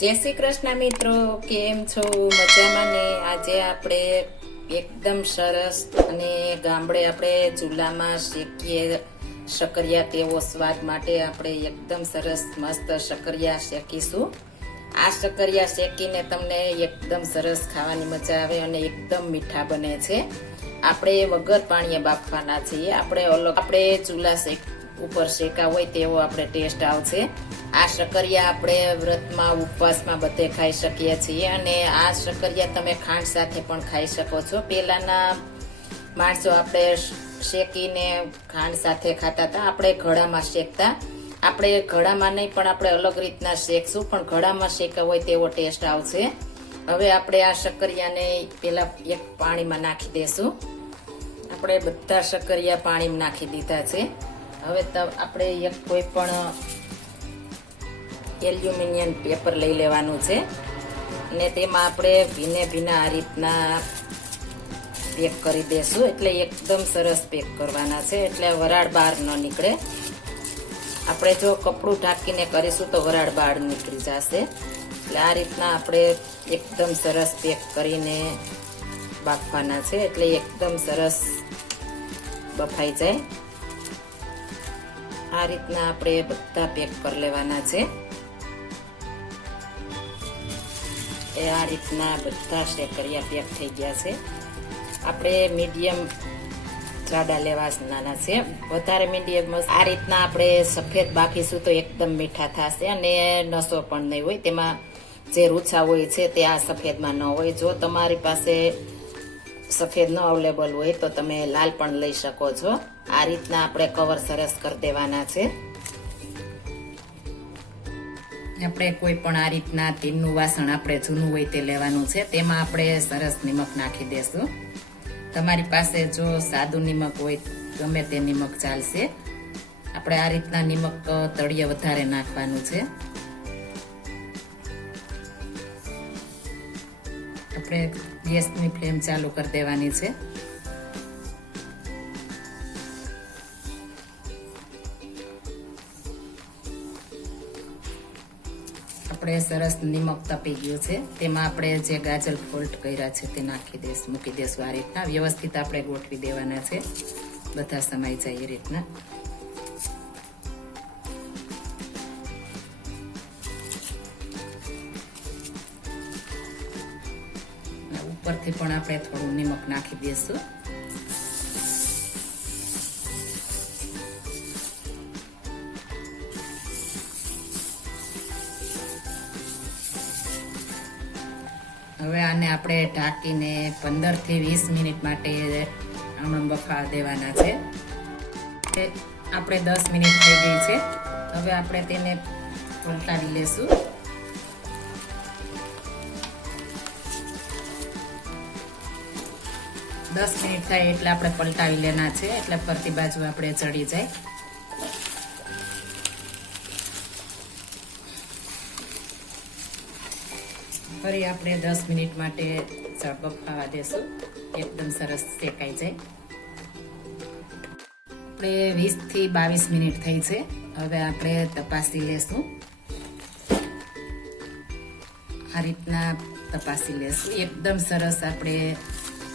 જય શ્રી કૃષ્ણ મિત્રો, કેમ છો? મજામાં ને? આજે આપણે એકદમ સરસ અને ગામડે આપણે ચૂલામાં શેકીએ શકરિયા તેવો સ્વાદ માટે આપણે એકદમ સરસ મસ્ત શકરિયા શેકીશું. આ શકરિયા શેકીને તમને એકદમ સરસ ખાવાની મજા આવે અને એકદમ મીઠા બને છે. આપણે વગર પાણીએ બાફવાના છીએ. આપણે અલગ આપણે ચૂલા શેક ઉપર શેકા હોય તેવો આપણે ટેસ્ટ આવશે. આ શકરિયા આપણે વ્રતમાં, ઉપવાસમાં બધે ખાઈ શકીએ છીએ અને આ શકરિયા તમે ખાંડ સાથે પણ ખાઈ શકો છો. પહેલાના માણસો આપણે શેકીને ખાંડ સાથે ખાતા હતા. આપણે ઘડામાં શેકતા. આપણે ઘડામાં નહીં, પણ આપણે અલગ રીતના શેકશું. પણ ઘડામાં શેકા હોય તેવો ટેસ્ટ આવશે. હવે આપણે આ શકરિયાને પહેલાં એક પાણીમાં નાખી દેશું. આપણે બધા શકરિયા પાણીમાં નાખી દીધા છે. હવે આપણે એક કોઈ પણ એલ્યુમિનિયમ પેપર લઈ લેવાનું છે. અને તેમાં આપણે ભીને ભીના આ રીતના પેક કરી દેશું. એટલે એકદમ સરસ પેક કરવાના છે. એટલે વરાળ બહાર ન નીકળે. આપણે જો કપડું ઢાંકીને કરીશું તો વરાળ બહાર નીકળી જશે. એટલે આ રીતના આપણે એકદમ સરસ પેક કરીને બાફવાના છે. એટલે એકદમ સરસ બફાઈ જાય. આ રીતના આપણે બધા પેક કરી લેવાના છે. એ આ રીતના બધા શેકરિયા પેક થઈ ગયા છે. આપણે મીડિયમ જાડા લેવા નાના છે. વધારે મીડિયમ આ રીતના આપણે સફેદ બાફીશું તો એકદમ મીઠા થશે અને નસો પણ નહીં હોય. તેમાં જે રૂછા હોય છે તે આ સફેદમાં ન હોય. જો તમારી પાસે સફેદ ન અવેલેબલ હોય તો તમે લાલ પણ લઈ શકો છો. આ રીતના આપણે કવર સરસ કરી દેવાના છે. આપણે કોઈ પણ આ રીતના તીનનું વાસણ આપણે જૂનું હોય તે લેવાનું છે, તેમાં આપણે સરસ નિમક નાખી દેશું. તમારી પાસે જો સાદું નિમક હોય, ગમે તે નિમક ચાલશે. આપણે આ રીતના નિમક તળિયે વધારે નાખવાનું છે. આપણે ગેસની ફ્લેમ ચાલુ કરી દેવાની છે. આપણે સરસ નિમક તપી ગયું છે. તેમાં આપણે જે ગાજર ફોલ્ટ કર્યા છે તે નાખી દઈશ મૂકી દઈશું આ રીતના. વ્યવસ્થિત આપણે ગોઠવી દેવાના છે. બધા સમાઈ જાય એ રીતના. ઉપરથી પણ આપણે થોડું નિમક નાખી દઈશું હવે આને આપણે ઢાંકીને પંદરથી વીસ મિનિટ માટે આમાં બફા દેવાના છે. આપણે દસ મિનિટ થઈ ગઈ છે. હવે આપણે તેને પલટાવી લેશું. દસ મિનિટ થાય એટલે આપણે પલટાવી લેના છે. એટલે ફરતી બાજુ આપણે ચડી જાય. ફરી આપણે દસ મિનિટ માટે બફાવા દેશું. એકદમ સરસ શેકાઈ જાય. આપણે વીસથી બાવીસ મિનિટ થઈ છે. હવે આપણે તપાસી લેશું. આ રીતના તપાસી લેશું. એકદમ સરસ આપણે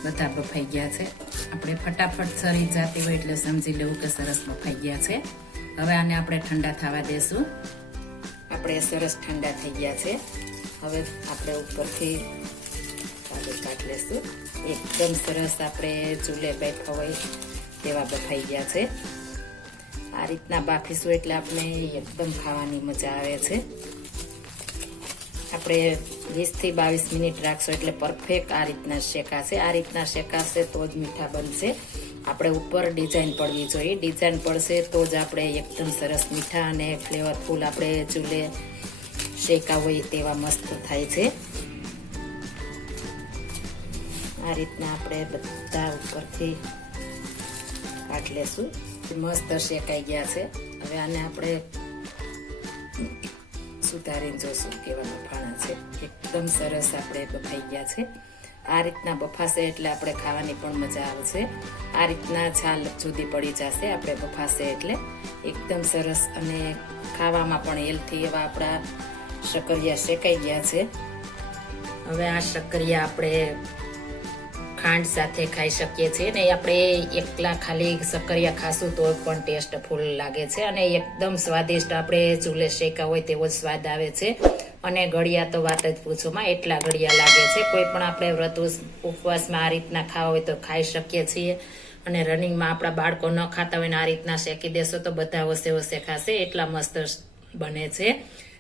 બધા બફાઈ ગયા છે. આપણે ફટાફટ સરી જાતી હોય એટલે સમજી લેવું કે સરસ બફાઈ ગયા છે. હવે આને આપણે ઠંડા થવા દેશું. આપણે સરસ ઠંડા થઈ ગયા છે. હવે આપણે ઉપરથી કાઢ લેશું. એકદમ સરસ આપણે ચૂલે બેઠા હોય તેવા બફાઈ ગયા છે. આ રીતના બાફીશું એટલે આપણે એકદમ ખાવાની મજા આવે છે. આપણે વીસથી બાવીસ મિનિટ રાખશો એટલે પરફેક્ટ આ રીતના શેકાશે. આ રીતના શેકાશે તો જ મીઠા બનશે. આપણે ઉપર ડિઝાઇન પડવી જોઈએ. ડિઝાઇન પડશે તો જ આપણે એકદમ સરસ મીઠા અને ફ્લેવરફુલ આપણે ચૂલે શેકા હોય તેવા મસ્ત થાય છે. આ રીતના આપણે બધા ઉપરથી કાઢ લેશું. મસ્ત શેકાઈ ગયા છે. હવે આને આપણે સુધારીને જોશું કેવા બફાણા છે. એકદમ સરસ આપણે બફાઈ ગયા છે. આ રીતના બફાશે એટલે આપણે ખાવાની પણ મજા આવશે આ રીતના છાલ જુદી પડી જશે આપણે બફાશે એટલે. એકદમ સરસ અને ખાવામાં પણ હેલ્થી એવા આપણા શકરિયા શેકાઈ ગયા છે? હવે આ શક્કરિયા આપણે ખાંડ સાથે ખાઈ શકીએ છીએ ને આપણે એકલા ખાલી શક્કરિયા ખાશું તો પણ ટેસ્ટ ફૂલ લાગે છે અને એકદમ સ્વાદિષ્ટ આપણે ચૂલે શેકા હોય તેવો જ સ્વાદ આવે છે. અને ગળિયા તો વાત જ પૂછોમાં એટલા ગળિયા લાગે છે, કોઈ પણ આપણે વ્રત ઉપવાસમાં આ રીતના ખાવા હોય તો ખાઈ શકીએ છીએ. અને રનિંગમાં આપણા બાળકો ન ખાતા હોય ને આ રીતના શેકી દેશો તો બધા વસે વસે ખાશે, એટલા મસ્ત બને છે.